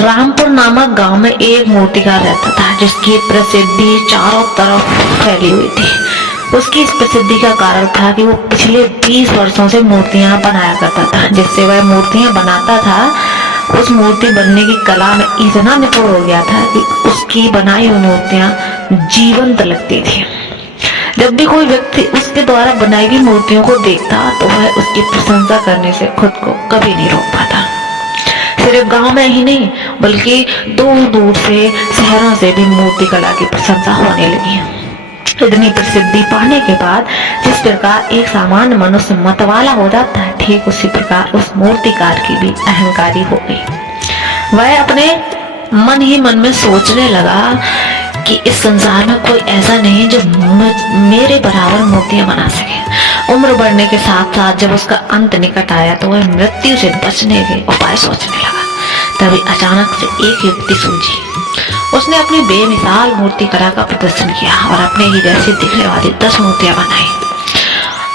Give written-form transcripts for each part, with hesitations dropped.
रामपुर नामक गांव में एक मूर्तिकार रहता था जिसकी प्रसिद्धि चारों तरफ फैली हुई थी। उसकी इस प्रसिद्धि का कारण था कि वो पिछले 20 वर्षों से मूर्तियां बनाया करता था। जिससे वह मूर्तियां बनाता था, उस मूर्ति बनने की कला में इतना निपुण हो गया था कि उसकी बनाई हुई मूर्तियां जीवंत लगती थी। जब भी कोई व्यक्ति उसके द्वारा बनाई गई मूर्तियों को देखता तो वह उसकी प्रशंसा करने से खुद को कभी नहीं रोक पाता। सिर्फ गांव में ही नहीं बल्कि दूर दूर से शहरों से भी मूर्ति कला की प्रशंसा होने लगी। इतनी प्रसिद्धि पाने के बाद जिस प्रकार एक सामान्य मनुष्य मतवाला हो जाता है, ठीक उसी प्रकार उस मूर्तिकार की भी अहंकारी हो गई। वह अपने मन ही मन में सोचने लगा कि इस संसार में कोई ऐसा नहीं जो मेरे बराबर मूर्तियां बना सके। उम्र बढ़ने के साथ साथ जब उसका अंत निकट आया तो वह मृत्यु से बचने के उपाय सोचने लगा। तभी अचानक से एक युक्ति सूझी। उसने अपनी बेमिसाल मूर्ति कला का प्रदर्शन किया और अपने ही जैसी दिखने वाली 10 मूर्तियां बनाई।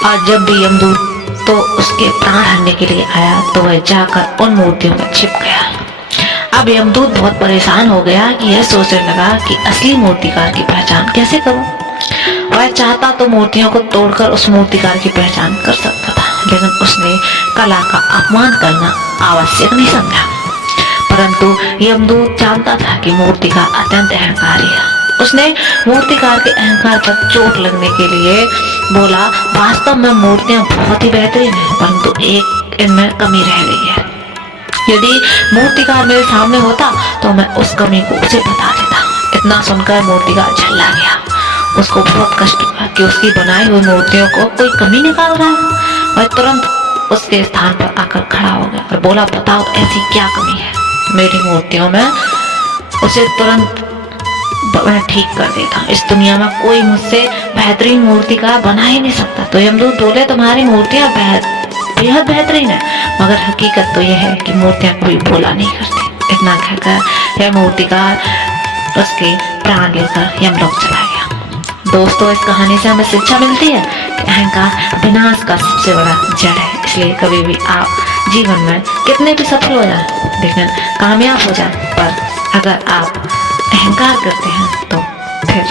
और जब भी यमदूत तो उसके प्राण हरने के लिए आया तो वह जाकर उन मूर्तियों में छिप गया। अब यमदूत बहुत परेशान हो गया कि यह सोचने लगा कि असली मूर्तिकार की पहचान कैसे करूं। वह चाहता तो मूर्तियों को तोड़कर उस मूर्तिकार की पहचान कर सकता था, लेकिन उसने कला का अपमान करना आवश्यक नहीं समझा। परंतु यमदूत जानता था कि मूर्तिकार अत्यंत अहंकारी है। उसने मूर्तिकार के अहंकार पर चोट लगने के लिए बोला, वास्तव में मूर्तियां बहुत ही बेहतरीन है, परंतु एक इनमें कमी रह गई है। यदि मूर्तिकार मेरे सामने होता तो मैं उस कमी को उसे बता देता। इतना सुनकर मूर्तिकार झल्ला गया। उसको बहुत कष्ट हुआ कि उसकी बनाई हुई मूर्तियों को कोई कमी निकाल रहा है। वह तुरंत उसके स्थान पर आकर खड़ा हो गया और बोला, बताओ ऐसी क्या कमी है मेरी मूर्तियों में, उसे तुरंत मैं ठीक कर देता। इस दुनिया में कोई मुझसे बेहतरीन मूर्तिकार बना ही नहीं सकता। तो यमदूत बोले, तुम्हारी मूर्तियां बेहद बेहतरीन है, मगर हकीकत तो यह है कि मूर्तियां कभी बोला नहीं करती। इतना कहकर यह मूर्तिकार उसके प्राण लेकर यमलोक चला गया। दोस्तों, इस कहानी से हमें शिक्षा मिलती है कि अहंकार विनाश का सबसे बड़ा जड़ है। इसलिए कभी भी आप जीवन में कितने भी सफल हो जाए, लेकिन कामयाब हो जाए, पर अगर आप अहंकार करते हैं तो फिर